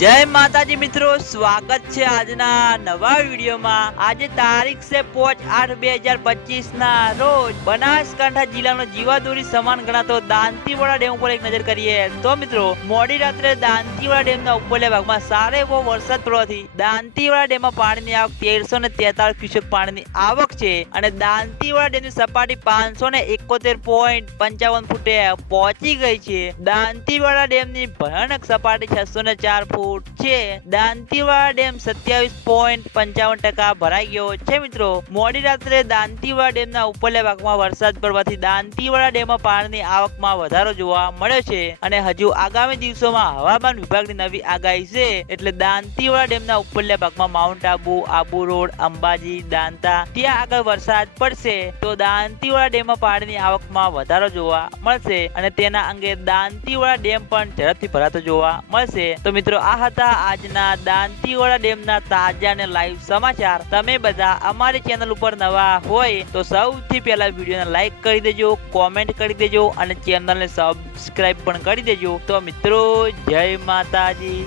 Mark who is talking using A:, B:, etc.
A: જય માતાજી મિત્રો, સ્વાગત છે આજના નવા વિડીયોમાં. આજે તારીખ છે પોચ આઠ બે હજાર પચીસ ના રોજ બનાસકાંઠા જિલ્લાનો જીવાદોરી સમાન ગણાતો દાંતીવાડા ડેમ ઉપર એક નજર કરીએ. તો મિત્રો, મોડી રાત્રે દાંતીવાડા ડેમના ઉપરલા ભાગમાં સારો એવો વરસાદ પડવાથી દાંતીવાડા ડેમમાં પાણીની આવક તેરસો ને તેતાળીસ ક્યુસેક પાણીની આવક છે અને દાંતીવાડા ડેમની સપાટી પાંચસો ને એકોતેર પોઈન્ટ પંચાવન ફૂટે પહોંચી ગઈ છે. દાંતીવાડા ડેમની ભયાનક સપાટી છસો ને ચાર ફૂટ છે. દાંતીવાડા ડેમ સત્યાવીસ પોઈન્ટ પંચાવન ટકા ભરાઈ ગયો છે મિત્રો. મોડી રાત્રે દાંતીવાડા ડેમના ઉપરલા ભાગમાં વરસાદ પડવાથી દાંતીવાડા ડેમમાં પાણીની આવકમાં વધારો જોવા મળ્યો છે. અને હજુ આગામી દિવસોમાં હવામાન વિભાગની નવી આગાહી છે. એટલે દાંતીવાડા ડેમના ઉપરલા ભાગમાં માઉન્ટ આબુ આબુ રોડ, અંબાજી, દાંતા, ત્યાં આગળ વરસાદ પડશે. તો દાંતીવાડા ડેમમાં પાણીની આવકમાં વધારો જોવા મળશે. અને તેના અંગે દાંતીવાડા ડેમ પણ ઝડપથી ભરાતો જોવા મળશે. તો મિત્રો આ હતા આજના દાંતીવાડા ડેમના તાજા અને લાઈવ સમાચાર. તમે બધા અમારી ચેનલ ઉપર નવા હોય તો સૌથી પહેલા વિડીયોને લાઈક કરી દેજો કોમેન્ટ કરી દેજો અને ચેનલને સબસ્ક્રાઈબ પણ કરી દેજો. તો મિત્રો, જય માતાજી.